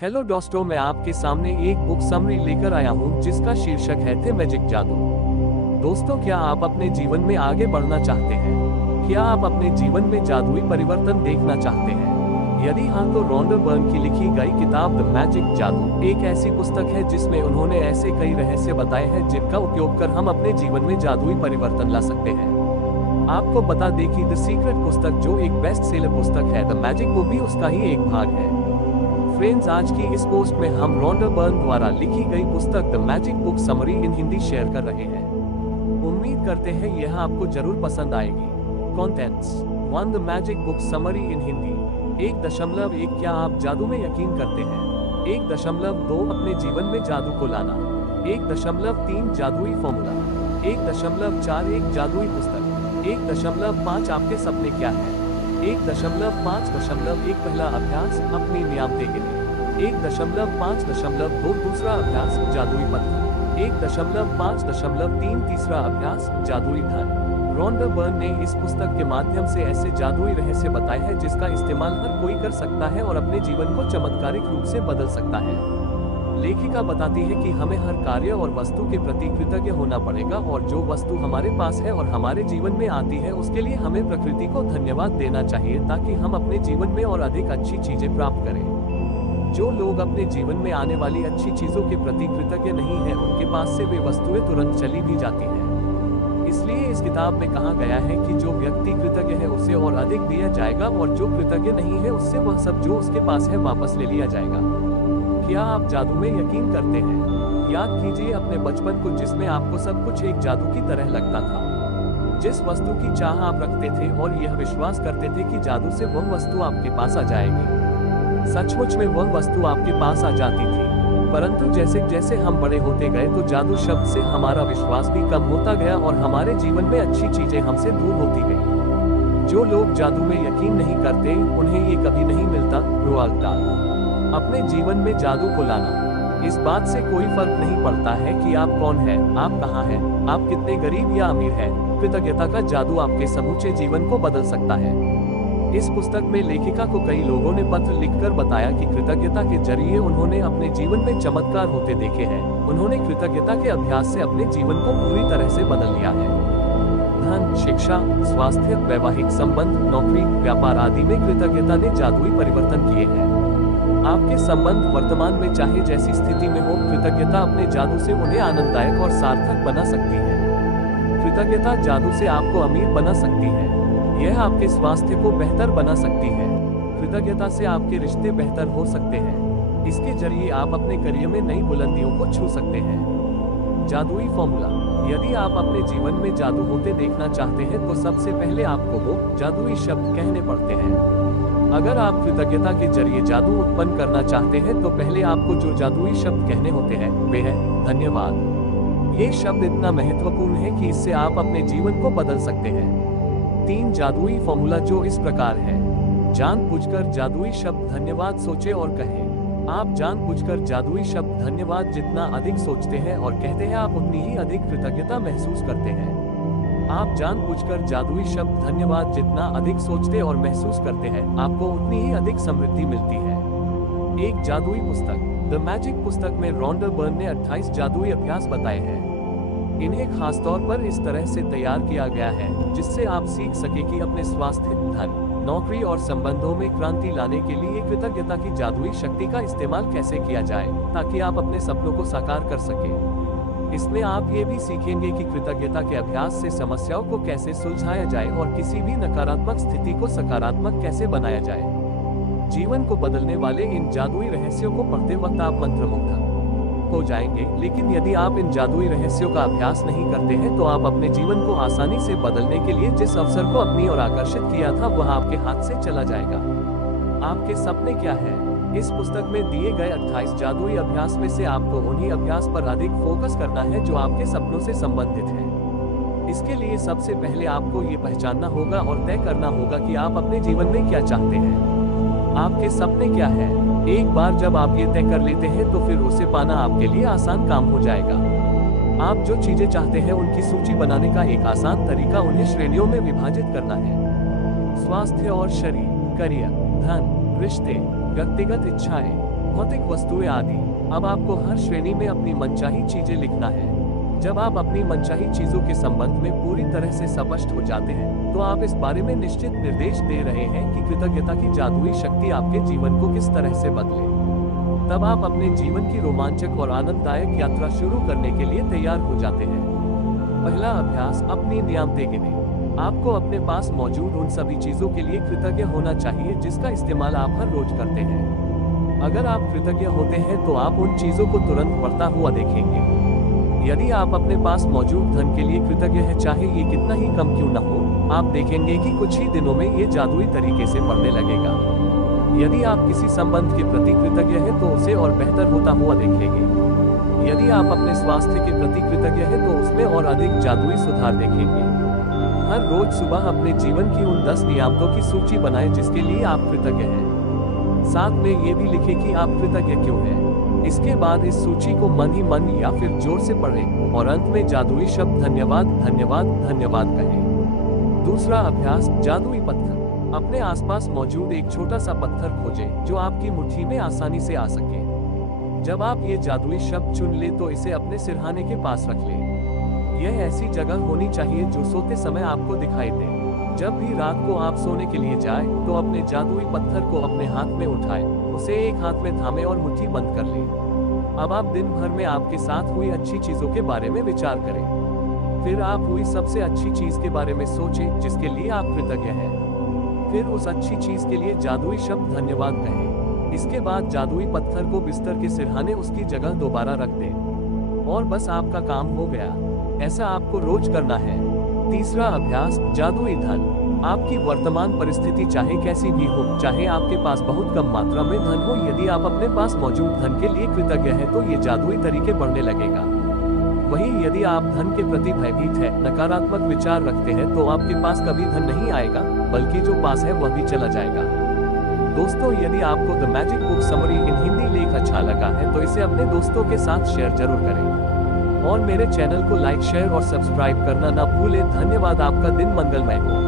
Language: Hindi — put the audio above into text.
हेलो दोस्तों, मैं आपके सामने एक बुक समरी लेकर आया हूँ जिसका शीर्षक है थे मैजिक जादू। दोस्तों, क्या आप अपने जीवन में आगे बढ़ना चाहते हैं? क्या आप अपने जीवन में जादुई परिवर्तन देखना चाहते हैं? यदि हाँ, तो रॉन्डा बर्न की लिखी गई किताब द मैजिक जादू एक ऐसी पुस्तक है जिसमें उन्होंने ऐसे कई रहस्य बताए हैं जिनका उपयोग कर हम अपने जीवन में जादुई परिवर्तन ला सकते हैं। आपको बता दें कि द सीक्रेट पुस्तक, जो एक बेस्ट सेलर पुस्तक है, द मैजिक वो भी उसका ही एक भाग है। फ्रेंड्स, आज की इस पोस्ट में हम रॉन्डा बर्न द्वारा लिखी गई पुस्तक the magic book summary in Hindi share कर रहे हैं। उम्मीद करते हैं यह आपको जरूर पसंद आएगी। Contents 1, the magic book summary इन हिंदी। 1.1 क्या आप जादू में यकीन करते हैं? 1.2 अपने जीवन में जादू को लाना। 1.3 जादुई फॉर्मूला। 1.4 एक जादुई पुस्तक। 1.5 आपके सपने क्या है? 1.5.1 पहला अभ्यास अपनी नियामतें गिने। 1.5.2 दूसरा अभ्यास जादुई पत्थर। 1.5.3 तीसरा अभ्यास जादुई धन। रॉन्डा बर्न ने इस पुस्तक के माध्यम से ऐसे जादुई रहस्य बताए हैं जिसका इस्तेमाल हर कोई कर सकता है और अपने जीवन को चमत्कारिक रूप से बदल सकता है। लेखिका बताती है कि हमें हर कार्य और वस्तु के प्रति कृतज्ञ होना पड़ेगा और जो वस्तु हमारे पास है और हमारे जीवन में आती है उसके लिए हमें प्रकृति को धन्यवाद देना चाहिए ताकि हम अपने जीवन में और अधिक अच्छी चीजें प्राप्त करें। जो लोग अपने जीवन में आने वाली अच्छी चीजों के प्रति कृतज्ञ नहीं है, उनके पास से वे वस्तुएं तुरंत चली भी जाती हैं। इसलिए इस किताब में कहा गया है कि जो व्यक्ति कृतज्ञ है उसे और अधिक दिया जाएगा और जो कृतज्ञ नहीं है उससे वह सब जो उसके पास है वापस ले लिया जाएगा। क्या आप जादू में यकीन करते हैं? याद कीजिए अपने बचपन को जिसमें आपको सब कुछ एक जादू की तरह लगता था। जिस वस्तु की चाह आप रखते थे और यह विश्वास करते थे कि जादू से वह वस्तु आपके पास आ जाएगी। सचमुच में वह वस्तु आपके पास आ जाती थी। परंतु जैसे जैसे हम बड़े होते गए तो जादू शब्द से हमारा विश्वास भी कम होता गया और हमारे जीवन में अच्छी चीजें हमसे दूर होती गई। जो लोग जादू में यकीन नहीं करते, उन्हें ये कभी नहीं मिलता। रोआल्ड दाल। अपने जीवन में जादू को लाना। इस बात से कोई फर्क नहीं पड़ता है कि आप कौन हैं, आप कहां हैं, आप कितने गरीब या अमीर हैं। कृतज्ञता का जादू आपके समूचे जीवन को बदल सकता है। इस पुस्तक में लेखिका को कई लोगों ने पत्र लिखकर बताया कि कृतज्ञता के जरिए उन्होंने अपने जीवन में चमत्कार होते देखे हैं। उन्होंने कृतज्ञता के अभ्यास से अपने जीवन को पूरी तरह से बदल लिया है। धन, शिक्षा, स्वास्थ्य, वैवाहिक संबंध, नौकरी, व्यापार आदि में कृतज्ञता ने जादुई परिवर्तन किए हैं। आपके संबंध वर्तमान में चाहे जैसी स्थिति में हो, कृतज्ञता अपने जादू से उन्हें आनंददायक और सार्थक बना सकती है। कृतज्ञता जादू से आपको अमीर बना सकती है। यह आपके स्वास्थ्य को बेहतर बना सकती है। कृतज्ञता से आपके रिश्ते बेहतर हो सकते हैं। इसके जरिए आप अपने करियर में नई बुलंदियों को छू सकते हैं। जादुई फॉर्मूला। यदि आप अपने जीवन में जादू होते देखना चाहते हैं तो सबसे पहले आपको वो जादुई शब्द कहने पड़ते हैं। अगर आप कृतज्ञता के जरिए जादू उत्पन्न करना चाहते हैं तो पहले आपको जो जादुई शब्द कहने होते हैं वे है धन्यवाद। ये शब्द इतना महत्वपूर्ण है कि इससे आप अपने जीवन को बदल सकते हैं। 3 जादुई फॉर्मूला जो इस प्रकार है। जानबूझकर जादुई शब्द धन्यवाद सोचें और कहें। आप जानबूझकर जादुई शब्द धन्यवाद जितना अधिक सोचते हैं और कहते हैं, आप उतनी ही अधिक कृतज्ञता महसूस करते हैं। आप जानबूझकर जादुई शब्द धन्यवाद जितना अधिक सोचते और महसूस करते हैं, आपको उतनी ही अधिक समृद्धि मिलती है। एक जादुई पुस्तक। द मैजिक पुस्तक में रॉन्डा बर्न ने 28 जादुई अभ्यास बताए हैं। इन्हें खासतौर पर इस तरह से तैयार किया गया है जिससे आप सीख सके कि अपने स्वास्थ्य, धन, नौकरी और संबंधों में क्रांति लाने के लिए कृतज्ञता की जादुई शक्ति का इस्तेमाल कैसे किया जाए ताकि आप अपने सपनों को साकार कर सकें। इसमें आप ये भी सीखेंगे कि कृतज्ञता के अभ्यास से समस्याओं को कैसे सुलझाया जाए और किसी भी नकारात्मक स्थिति को सकारात्मक कैसे बनाया जाए। जीवन को बदलने वाले इन जादुई रहस्यों को पढ़ते वक्त आप मंत्रमुग्ध हो जाएंगे, लेकिन यदि आप इन जादुई रहस्यों का अभ्यास नहीं करते हैं तो आप अपने जीवन को आसानी से बदलने के लिए जिस अवसर को अपनी ओर आकर्षित किया था वह आपके हाथ से चला जाएगा। आपके सपने क्या हैं? इस पुस्तक में दिए गए 28 जादुई अभ्यास में से आपको उन्हीं अभ्यास पर अधिक फोकस करना है जो आपके सपनों से संबंधित है। इसके लिए सबसे पहले आपको ये पहचानना होगा और तय करना होगा कि आप अपने जीवन में क्या चाहते हैं। आपके सपने क्या हैं? एक बार जब आप ये तय कर लेते हैं तो फिर उसे पाना आपके लिए आसान काम हो जाएगा। आप जो चीजें चाहते हैं उनकी सूची बनाने का एक आसान तरीका उन्हें श्रेणियों में विभाजित करना है। स्वास्थ्य और शरीर, करियर, धन, रिश्ते, व्यक्तिगत इच्छाएं, भौतिक वस्तुएं आदि। अब आपको हर श्रेणी में अपनी मनचाही चीजें लिखना है। जब आप अपनी मनचाही चीजों के संबंध में पूरी तरह से स्पष्ट हो जाते हैं, तो आप इस बारे में निश्चित निर्देश दे रहे हैं कि कृतज्ञता की जादुई शक्ति आपके जीवन को किस तरह से बदले। तब आप अपने जीवन की रोमांचक और आनंददायक यात्रा शुरू करने के लिए तैयार हो जाते हैं। पहला अभ्यास, अपनी नियामतें गिने। आपको अपने पास मौजूद उन सभी चीजों के लिए कृतज्ञ होना चाहिए जिसका इस्तेमाल आप हर रोज करते हैं। अगर आप कृतज्ञ होते हैं तो आप उन चीजों को तुरंत बढ़ता हुआ देखेंगे। यदि आप अपने पास मौजूद धन के लिए कृतज्ञ हैं, चाहे ये कितना ही कम क्यों न हो, आप देखेंगे कि कुछ ही दिनों में ये जादुई तरीके से बढ़ने लगेगा। यदि आप किसी संबंध के प्रति कृतज्ञ हैं तो उसे और बेहतर होता हुआ देखेंगे। यदि आप अपने स्वास्थ्य के प्रति कृतज्ञ हैं तो उसमें और अधिक जादुई सुधार देखेंगे। हर रोज सुबह अपने जीवन की उन 10 नियामतों की सूची बनाएं जिसके लिए आप कृतज्ञ हैं। साथ में ये भी लिखें कि आप कृतज्ञ क्यों हैं। इसके बाद इस सूची को मन ही मन या फिर जोर से पढ़ें और अंत में जादुई शब्द धन्यवाद धन्यवाद धन्यवाद कहें। दूसरा अभ्यास, जादुई पत्थर। अपने आसपास मौजूद एक छोटा सा पत्थर खोजें जो आपकी मुट्ठी में आसानी से आ सके। जब आप ये जादुई शब्द चुन ले तो इसे अपने सिरहाने के पास रख लें। यह ऐसी जगह होनी चाहिए जो सोते समय आपको दिखाई दे। जब भी रात को आप सोने के लिए जाएं, तो अपने जादुई पत्थर को अपने हाथ में उठाएं, उसे एक हाथ में थामे और मुट्ठी बंद कर लें। अब आप दिन भर में आपके साथ हुई अच्छी चीजों के बारे में विचार करें। फिर आप हुई सबसे अच्छी चीज के बारे में सोचें जिसके लिए आप कृतज्ञ हैं। फिर उस अच्छी चीज के लिए जादुई शब्द धन्यवाद कहें। इसके बाद जादुई पत्थर को बिस्तर के सिरहाने उसकी जगह दोबारा रख दें और बस आपका काम हो गया। ऐसा आपको रोज करना है। तीसरा अभ्यास, जादुई धन। आपकी वर्तमान परिस्थिति चाहे कैसी भी हो, चाहे आपके पास बहुत कम मात्रा में धन हो, यदि आप अपने पास मौजूद धन के लिए कृतज्ञ हैं तो ये जादुई तरीके बढ़ने लगेगा। वहीं यदि आप धन के प्रति भयभीत है, नकारात्मक विचार रखते हैं, तो आपके पास कभी धन नहीं आएगा, बल्कि जो पास है वह भी चला जाएगा। दोस्तों, यदि आपको द मैजिक बुक समरी इन हिंदी लेख अच्छा लगा है तो इसे अपने दोस्तों के साथ शेयर जरूर करें और मेरे चैनल को लाइक, शेयर और सब्सक्राइब करना ना भूलें। धन्यवाद। आपका दिन मंगलमय हो।